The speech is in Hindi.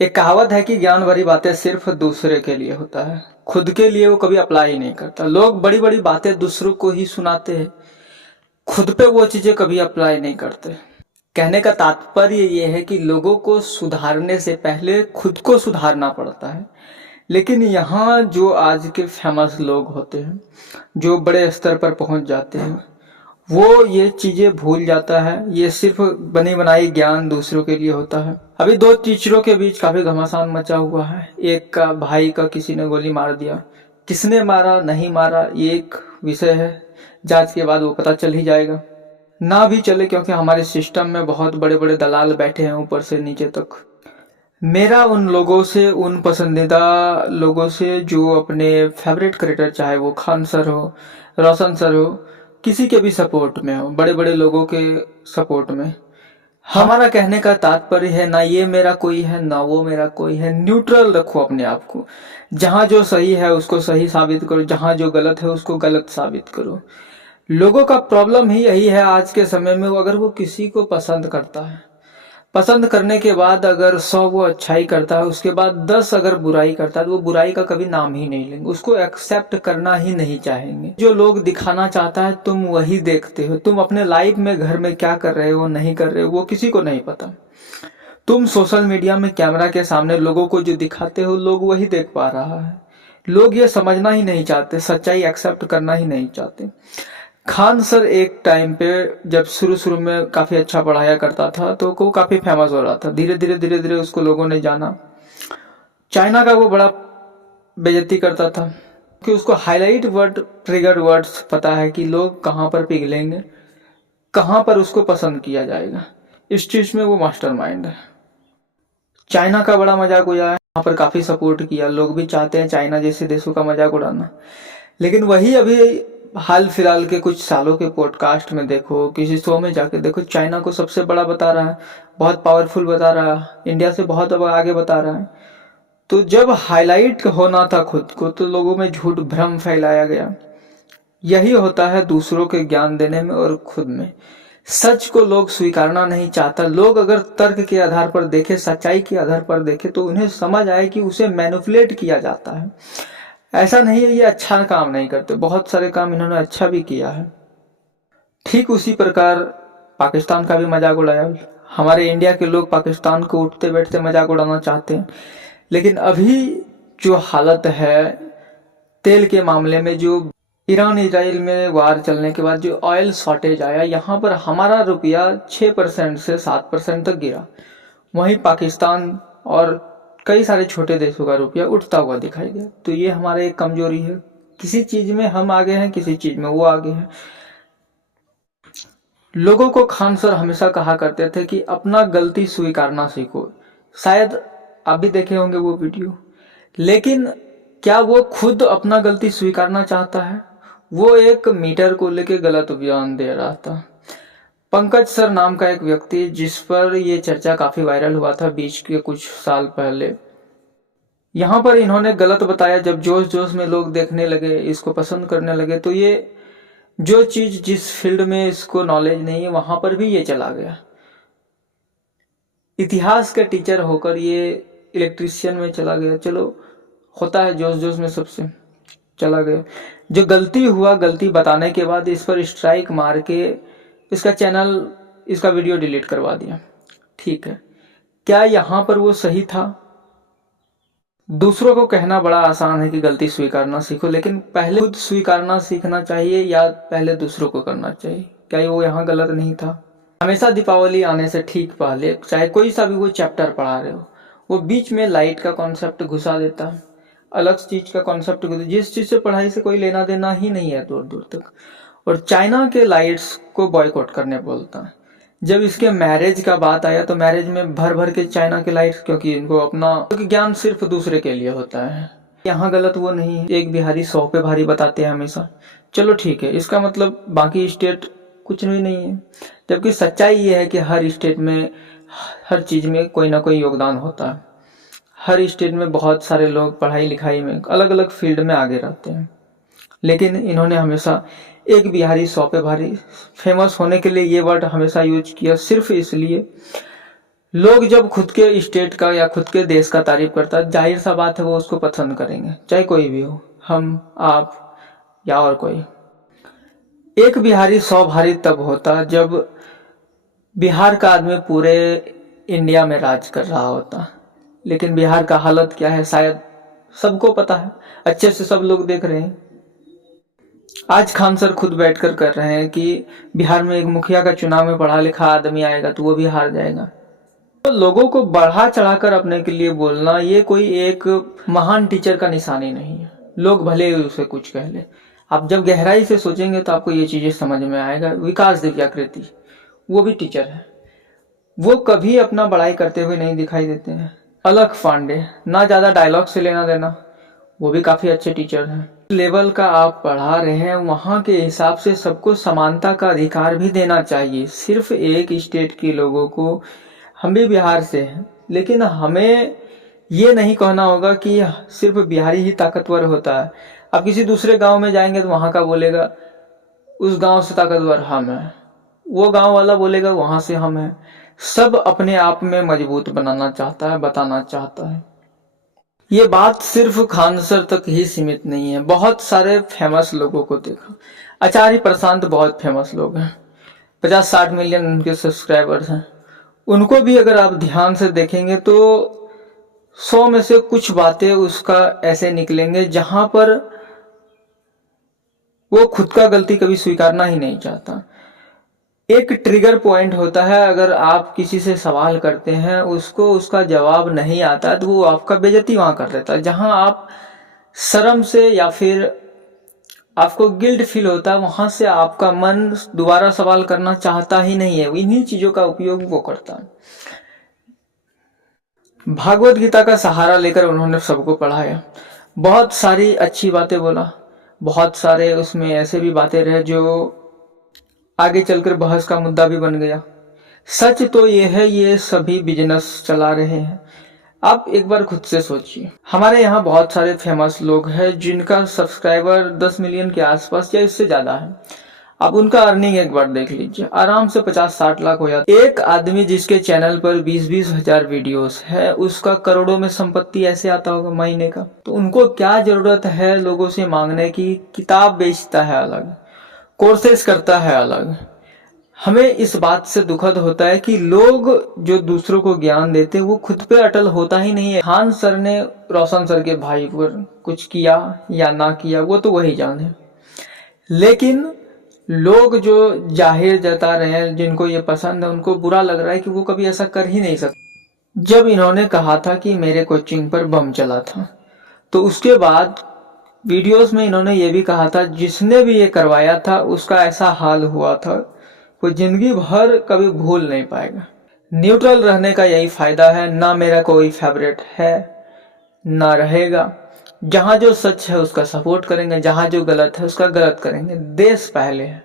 एक कहावत है कि ज्ञान भरी बातें सिर्फ दूसरे के लिए होता है, खुद के लिए वो कभी अप्लाई नहीं करता। लोग बड़ी बड़ी बातें दूसरों को ही सुनाते हैं, खुद पे वो चीजें कभी अप्लाई नहीं करते। कहने का तात्पर्य ये है कि लोगों को सुधारने से पहले खुद को सुधारना पड़ता है। लेकिन यहाँ जो आज के फेमस लोग होते हैं, जो बड़े स्तर पर पहुंच जाते हैं, वो ये चीजें भूल जाता है। ये सिर्फ बनी बनाई ज्ञान दूसरों के लिए होता है। अभी दो टीचरों के बीच काफी घमासान मचा हुआ है। एक का भाई का किसी ने गोली मार दिया, किसने मारा नहीं मारा ये एक विषय है, जांच के बाद वो पता चल ही जाएगा। ना भी चले, क्योंकि हमारे सिस्टम में बहुत बड़े बड़े दलाल बैठे हैं ऊपर से नीचे तक। मेरा उन लोगों से, उन पसंदीदा लोगों से जो अपने फेवरेट क्रिएटर, चाहे वो खान सर हो, रोशन सर हो, किसी के भी सपोर्ट में हो, बड़े बड़े लोगों के सपोर्ट में, हमारा कहने का तात्पर्य है ना ये मेरा कोई है ना वो मेरा कोई है। न्यूट्रल रखो अपने आप को। जहां जो सही है उसको सही साबित करो, जहां जो गलत है उसको गलत साबित करो। लोगों का प्रॉब्लम ही यही है आज के समय में। अगर वो किसी को पसंद करता है, पसंद करने के बाद अगर 100 वो अच्छाई करता है, उसके बाद 10 अगर बुराई करता है, तो वो बुराई का कभी नाम ही नहीं लेंगे, उसको एक्सेप्ट करना ही नहीं चाहेंगे। जो लोग दिखाना चाहता है तुम वही देखते हो। तुम अपने लाइफ में घर में क्या कर रहे हो नहीं कर रहे हो वो किसी को नहीं पता। तुम सोशल मीडिया में कैमरा के सामने लोगों को जो दिखाते हो, लोग वही देख पा रहा है। लोग ये समझना ही नहीं चाहते, सच्चाई एक्सेप्ट करना ही नहीं चाहते। खान सर एक टाइम पे जब शुरू शुरू में काफी अच्छा पढ़ाया करता था, तो वो काफी फेमस हो रहा था। धीरे धीरे उसको लोगों ने जाना। चाइना का वो बड़ा बेइज्जती करता था कि उसको हाईलाइट वर्ड, ट्रिगर वर्ड्स पता है कि लोग कहाँ पर पिघलेंगे, कहाँ पर उसको पसंद किया जाएगा। इस चीज में वो मास्टरमाइंड है। चाइना का बड़ा मजाक उड़ाया, यहाँ पर काफी सपोर्ट किया। लोग भी चाहते हैं चाइना जैसे देशों का मजाक उड़ाना। लेकिन वही अभी हाल फिलहाल के कुछ सालों के पॉडकास्ट में देखो, किसी शो में जाके देखो, चाइना को सबसे बड़ा बता रहा है, बहुत पावरफुल बता रहा है, इंडिया से बहुत अब आगे बता रहा है। तो जब हाईलाइट होना था खुद को, तो लोगों में झूठ भ्रम फैलाया गया। यही होता है दूसरों के ज्ञान देने में और खुद में। सच को लोग स्वीकारना नहीं चाहता। लोग अगर तर्क के आधार पर देखे, सच्चाई के आधार पर देखे, तो उन्हें समझ आए कि उसे मैनिपुलेट किया जाता है। ऐसा नहीं है ये अच्छा काम नहीं करते, बहुत सारे काम इन्होंने अच्छा भी किया है। ठीक उसी प्रकार पाकिस्तान का भी मजाक उड़ाया। हमारे इंडिया के लोग पाकिस्तान को उठते बैठते मजाक उड़ाना चाहते हैं। लेकिन अभी जो हालत है तेल के मामले में, जो ईरान इजराइल में वार चलने के बाद जो ऑयल शॉर्टेज आया, यहाँ पर हमारा रुपया 6% से 7% तक गिरा। वहीं पाकिस्तान और कई सारे छोटे देशों का रुपया उठता हुआ दिखाई दिया। तो ये हमारे एक कमजोरी है। किसी चीज में हम आगे हैं, किसी चीज में वो आगे हैं। लोगों को खान सर हमेशा कहा करते थे कि अपना गलती स्वीकारना सीखो। शायद आप भी देखे होंगे वो वीडियो। लेकिन क्या वो खुद अपना गलती स्वीकारना चाहता है? वो एक मीटर को लेके गलत बयान दे रहा था। पंकज सर नाम का एक व्यक्ति, जिस पर ये चर्चा काफी वायरल हुआ था बीच के कुछ साल पहले, यहाँ पर इन्होंने गलत बताया। जब जोश जोश में लोग देखने लगे, इसको पसंद करने लगे, तो ये जो चीज जिस फील्ड में इसको नॉलेज नहीं है वहां पर भी ये चला गया। इतिहास का टीचर होकर ये इलेक्ट्रीशियन में चला गया। चलो, होता है जोश जोश में, सबसे चला गया। जो गलती हुआ, गलती बताने के बाद इस पर स्ट्राइक मार के इसका चैनल, इसका वीडियो डिलीट करवा दिया। ठीक है, क्या यहाँ पर वो सही था? दूसरों को कहना बड़ा आसान है कि गलती स्वीकारना सीखो, लेकिन पहले खुद स्वीकारना सीखना चाहिए या पहले दूसरों को करना चाहिए? क्या वो यहाँ गलत नहीं था? हमेशा दीपावली आने से ठीक पहले, चाहे कोई सा भी वो चैप्टर पढ़ा रहे हो, वो बीच में लाइट का कॉन्सेप्ट घुसा देता है, अलग चीज का कॉन्सेप्ट घुसा, जिस चीज से पढ़ाई से कोई लेना देना ही नहीं है दूर दूर तक। और चाइना के लाइट्स को बॉयकॉट करने बोलता है। जब इसके मैरिज का बात आया, तो मैरिज में भर भर के चाइना के लाइट्स, क्योंकि इनको अपना, क्योंकि ज्ञान सिर्फ दूसरे के लिए होता है। यहाँ गलत वो नहीं है। एक बिहारी 100 पे भारी बताते हैं हमेशा। चलो ठीक है, इसका मतलब बाकी स्टेट कुछ भी नहीं है। जबकि सच्चाई ये है कि हर स्टेट में, हर चीज में कोई ना कोई योगदान होता है। हर स्टेट में बहुत सारे लोग पढ़ाई लिखाई में अलग अलग फील्ड में आगे रहते हैं। लेकिन इन्होंने हमेशा एक बिहारी 100 पे भारी फेमस होने के लिए ये वर्ड हमेशा यूज किया, सिर्फ इसलिए लोग जब खुद के स्टेट का या खुद के देश का तारीफ करता है, जाहिर सा बात है वो उसको पसंद करेंगे, चाहे कोई भी हो, हम, आप या और कोई। एक बिहारी 100 भारी तब होता जब बिहार का आदमी पूरे इंडिया में राज कर रहा होता। लेकिन बिहार का हालत क्या है शायद सबको पता है, अच्छे से सब लोग देख रहे हैं। आज खान सर खुद बैठकर कर रहे हैं कि बिहार में एक मुखिया का चुनाव में पढ़ा लिखा आदमी आएगा तो वो भी हार जाएगा। तो लोगों को बढ़ा चढ़ाकर अपने के लिए बोलना ये कोई एक महान टीचर का निशानी नहीं है। लोग भले ही उसे कुछ कह ले, आप जब गहराई से सोचेंगे तो आपको ये चीजें समझ में आएगा। विकास दिव्याकृति वो भी टीचर है, वो कभी अपना बड़ाई करते हुए नहीं दिखाई देते हैं। अलख पांडे ना ज्यादा डायलॉग से लेना देना, वो भी काफी अच्छे टीचर हैं। लेवल का आप पढ़ा रहे हैं वहां के हिसाब से सबको समानता का अधिकार भी देना चाहिए। सिर्फ एक स्टेट के लोगों को, हम भी बिहार से हैं, लेकिन हमें ये नहीं कहना होगा कि सिर्फ बिहारी ही ताकतवर होता है। आप किसी दूसरे गांव में जाएंगे तो वहां का बोलेगा उस गांव से ताकतवर हम हैं, वो गांव वाला बोलेगा वहां से हम हैं। सब अपने आप में मजबूत बनाना चाहता है, बताना चाहता है। ये बात सिर्फ खान सर तक ही सीमित नहीं है, बहुत सारे फेमस लोगों को देखा। आचार्य प्रशांत बहुत फेमस लोग हैं, 50-60 मिलियन उनके सब्सक्राइबर्स हैं। उनको भी अगर आप ध्यान से देखेंगे तो 100 में से कुछ बातें उसका ऐसे निकलेंगे जहां पर वो खुद का गलती कभी स्वीकारना ही नहीं चाहता। एक ट्रिगर पॉइंट होता है, अगर आप किसी से सवाल करते हैं उसको उसका जवाब नहीं आता तो वो आपका बेइज्जती वहां कर देता है। जहां आप शर्म से या फिर आपको गिल्ट फील होता है वहां से आपका मन दोबारा सवाल करना चाहता ही नहीं है। इन्हीं चीजों का उपयोग वो करता है। भागवत गीता का सहारा लेकर उन्होंने सबको पढ़ाया, बहुत सारी अच्छी बातें बोला, बहुत सारे उसमें ऐसे भी बातें रहे जो आगे चलकर बहस का मुद्दा भी बन गया। सच तो ये है ये सभी बिजनेस चला रहे हैं। आप एक बार खुद से सोचिए, हमारे यहाँ बहुत सारे फेमस लोग हैं जिनका सब्सक्राइबर 10 मिलियन के आसपास या इससे ज्यादा है। आप उनका अर्निंग एक बार देख लीजिए, आराम से 50-60 लाख हो जाता। एक आदमी जिसके चैनल पर 20-20 हजार वीडियोस है उसका करोड़ों में संपत्ति ऐसे आता होगा महीने का। तो उनको क्या जरूरत है लोगों से मांगने की? किताब बेचता है अलग, कोर्सेस करता है अलग। हमें इस बात से दुखद होता है कि लोग जो दूसरों को ज्ञान देते हैं वो खुद पे अटल होता ही नहीं है। खान सर ने रोशन सर के भाई पर कुछ किया या ना किया वो तो वही जाने, लेकिन लोग जो जाहिर जता रहे हैं, जिनको ये पसंद है, उनको बुरा लग रहा है कि वो कभी ऐसा कर ही नहीं सकते। जब इन्होंने कहा था कि मेरे कोचिंग पर बम चला था तो उसके बाद वीडियोस में इन्होंने ये भी कहा था जिसने भी ये करवाया था उसका ऐसा हाल हुआ था वो जिंदगी भर कभी भूल नहीं पाएगा। न्यूट्रल रहने का यही फायदा है। ना मेरा कोई फेवरेट है ना रहेगा। जहां जो सच है उसका सपोर्ट करेंगे, जहां जो गलत है उसका गलत करेंगे। देश पहले है।